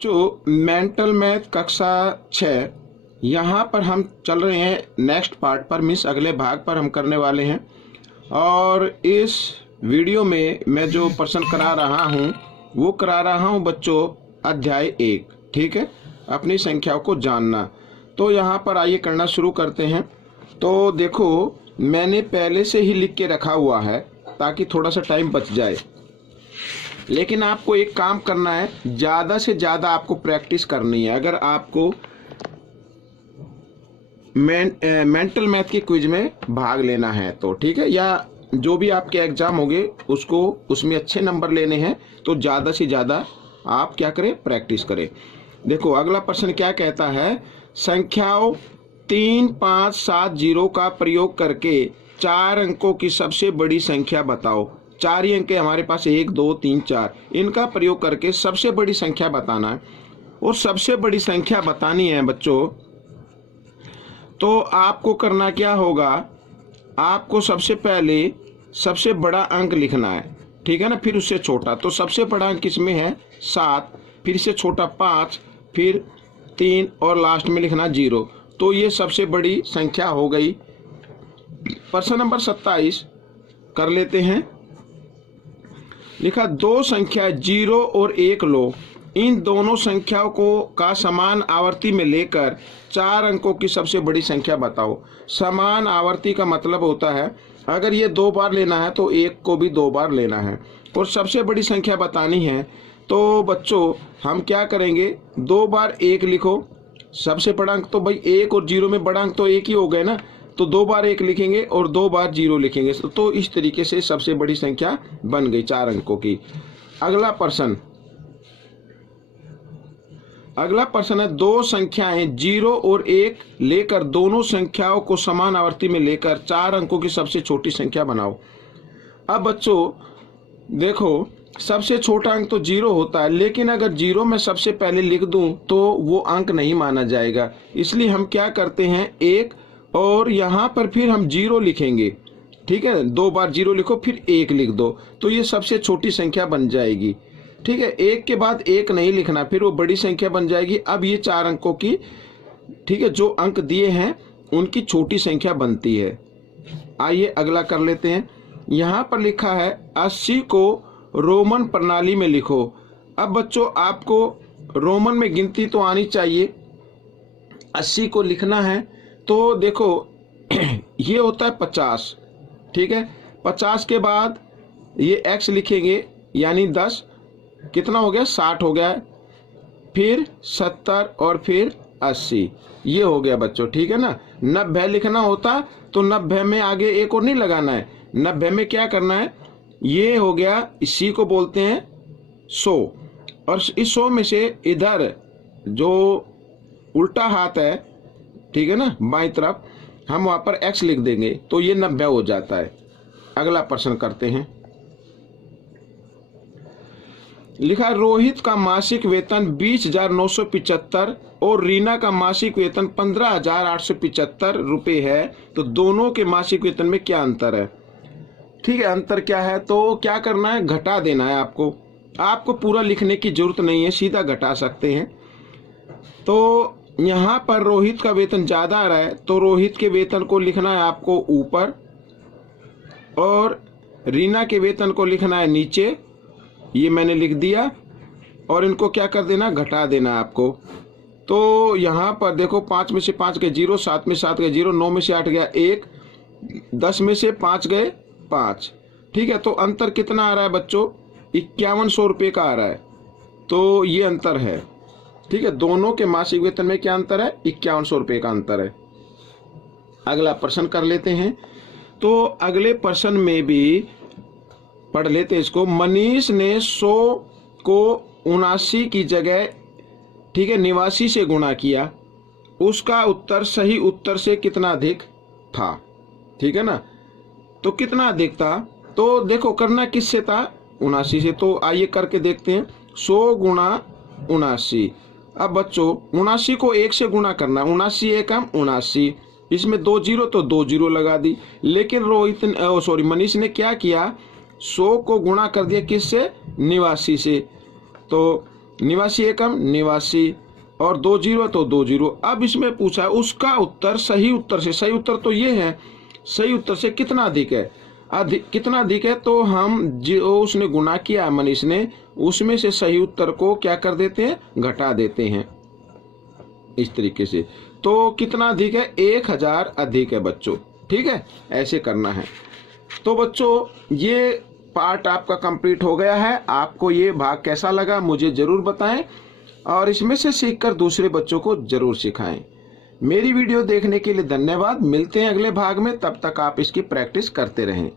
जो mental math कक्षा 6 यहाँ पर हम चल रहे हैं नेक्स्ट पार्ट पर, मीन्स अगले भाग पर हम करने वाले हैं। और इस वीडियो में मैं जो प्रश्न करा रहा हूँ वो करा रहा हूँ बच्चों अध्याय 1, ठीक है, अपनी संख्याओं को जानना। तो यहाँ पर आइए करना शुरू करते हैं। तो देखो मैंने पहले से ही लिख के रखा हुआ है ताकि थोड़ा सा टाइम बच जाए, लेकिन आपको एक काम करना है, ज़्यादा से ज़्यादा आपको प्रैक्टिस करनी है अगर आपको मेंटल मैथ के क्विज में भाग लेना है तो, ठीक है, या जो भी आपके एग्जाम होंगे उसको उसमें अच्छे नंबर लेने हैं तो ज़्यादा से ज़्यादा आप क्या करें, प्रैक्टिस करें। देखो अगला प्रश्न क्या कहता है, संख्याओं 3, 5, 7, 0 का प्रयोग करके 4 अंकों की सबसे बड़ी संख्या बताओ। 4 ही अंक हमारे पास, 1, 2, 3, 4, इनका प्रयोग करके सबसे बड़ी संख्या बताना है। और सबसे बड़ी संख्या बतानी है बच्चों तो आपको करना क्या होगा, आपको सबसे पहले सबसे बड़ा अंक लिखना है, ठीक है ना, फिर उससे छोटा। तो सबसे बड़ा अंक किसमें है 7, फिर से छोटा 5, फिर 3 और लास्ट में लिखना 0। तो ये सबसे बड़ी संख्या हो गई। प्रश्न नंबर 27 कर लेते हैं। लिखा दो संख्या 0 और 1 लो, इन दोनों संख्याओं को का समान आवर्ती में लेकर 4 अंकों की सबसे बड़ी संख्या बताओ। समान आवर्ती का मतलब होता है अगर ये 2 बार लेना है तो 1 को भी 2 बार लेना है। और सबसे बड़ी संख्या बतानी है तो बच्चों हम क्या करेंगे, 2 बार 1 लिखो। सबसे बड़ा अंक तो भाई 1 और 0 में बड़ा अंक तो 1 ही हो गए ना, तो 2 बार 1 लिखेंगे और 2 बार 0 लिखेंगे। तो इस तरीके से सबसे बड़ी संख्या बन गई 4 अंकों की। अगला प्रश्न है, दो संख्याएं 0 और 1 लेकर दोनों संख्याओं को समान आवर्ती में लेकर 4 अंकों की सबसे छोटी संख्या बनाओ। अब बच्चों देखो सबसे छोटा अंक तो 0 होता है, लेकिन अगर 0 में सबसे पहले लिख दूं तो वो अंक नहीं माना जाएगा। इसलिए हम क्या करते हैं 1 और यहाँ पर फिर हम 0 लिखेंगे, ठीक है, 2 बार 0 लिखो फिर 1 लिख दो तो ये सबसे छोटी संख्या बन जाएगी, ठीक है। 1 के बाद 1 नहीं लिखना, फिर वो बड़ी संख्या बन जाएगी। अब ये 4 अंकों की, ठीक है, जो अंक दिए हैं उनकी छोटी संख्या बनती है। आइए अगला कर लेते हैं। यहाँ पर लिखा है 80 को रोमन प्रणाली में लिखो। अब बच्चों आपको रोमन में गिनती तो आनी चाहिए, 80 को लिखना है तो देखो ये होता है 50, ठीक है। 50 के बाद ये x लिखेंगे यानी 10, कितना हो गया 60 हो गया, फिर 70 और फिर 80, ये हो गया बच्चों, ठीक है ना। 90 लिखना होता तो 90 में आगे एक और नहीं लगाना है, 90 में क्या करना है, ये हो गया, इसी को बोलते हैं 100। और इस 100 में से इधर जो उल्टा हाथ है, ठीक है ना, बाईं तरफ, हम वहां पर x लिख देंगे तो ये 90 हो जाता है। अगला प्रश्न करते हैं। लिखा रोहित का मासिक वेतन 20,975 और रीना का मासिक वेतन 15,875 रुपये है, तो दोनों के मासिक वेतन में क्या अंतर है। ठीक है, अंतर क्या है तो क्या करना है, घटा देना है। आपको पूरा लिखने की जरूरत नहीं है, सीधा घटा सकते हैं। तो यहाँ पर रोहित का वेतन ज़्यादा आ रहा है तो रोहित के वेतन को लिखना है आपको ऊपर और रीना के वेतन को लिखना है नीचे, ये मैंने लिख दिया। और इनको क्या कर देना, घटा देना आपको। तो यहाँ पर देखो 5 में से 5 गए 0, 7 में 7 गए 0, 9 में से 8 गया 1, 10 में से 5 गए 5, ठीक है। तो अंतर कितना आ रहा है बच्चों, 5100 रुपये का आ रहा है। तो ये अंतर है, ठीक है। दोनों के मासिक वेतन में क्या अंतर है, 5100 रुपये का अंतर है। अगला प्रश्न कर लेते हैं। तो अगले प्रश्न में भी पढ़ लेते हैं इसको। मनीष ने 100 को 79 की जगह, ठीक है, 89 से गुणा किया, उसका उत्तर सही उत्तर से कितना अधिक था, ठीक है ना। तो कितना अधिक था, तो देखो करना किससे था, 79 से। तो आइए करके देखते हैं, 100 गुणा 79। अब बच्चों 79 को 1 से गुणा करना, 79 1 79, इसमें 2 0 तो 2 0 लगा दी। लेकिन मनीष ने क्या किया, 100 को गुणा कर दिया किससे, 89 से। तो निवासी एकम निवासी, और 2 जीरो तो 2 जीरो। अब इसमें पूछा है उसका उत्तर सही उत्तर से, सही उत्तर तो ये है, सही उत्तर से कितना अधिक है, कितना अधिक है, तो हम जो उसने गुना किया मनीष ने, उसमें से सही उत्तर को क्या कर देते हैं, घटा देते हैं इस तरीके से। तो कितना अधिक है, 1000 अधिक है बच्चों। ठीक है, ऐसे करना है। तो बच्चों ये पार्ट आपका कंप्लीट हो गया है। आपको ये भाग कैसा लगा मुझे जरूर बताएं, और इसमें से सीखकर दूसरे बच्चों को जरूर सिखाएं। मेरी वीडियो देखने के लिए धन्यवाद। मिलते हैं अगले भाग में, तब तक आप इसकी प्रैक्टिस करते रहें।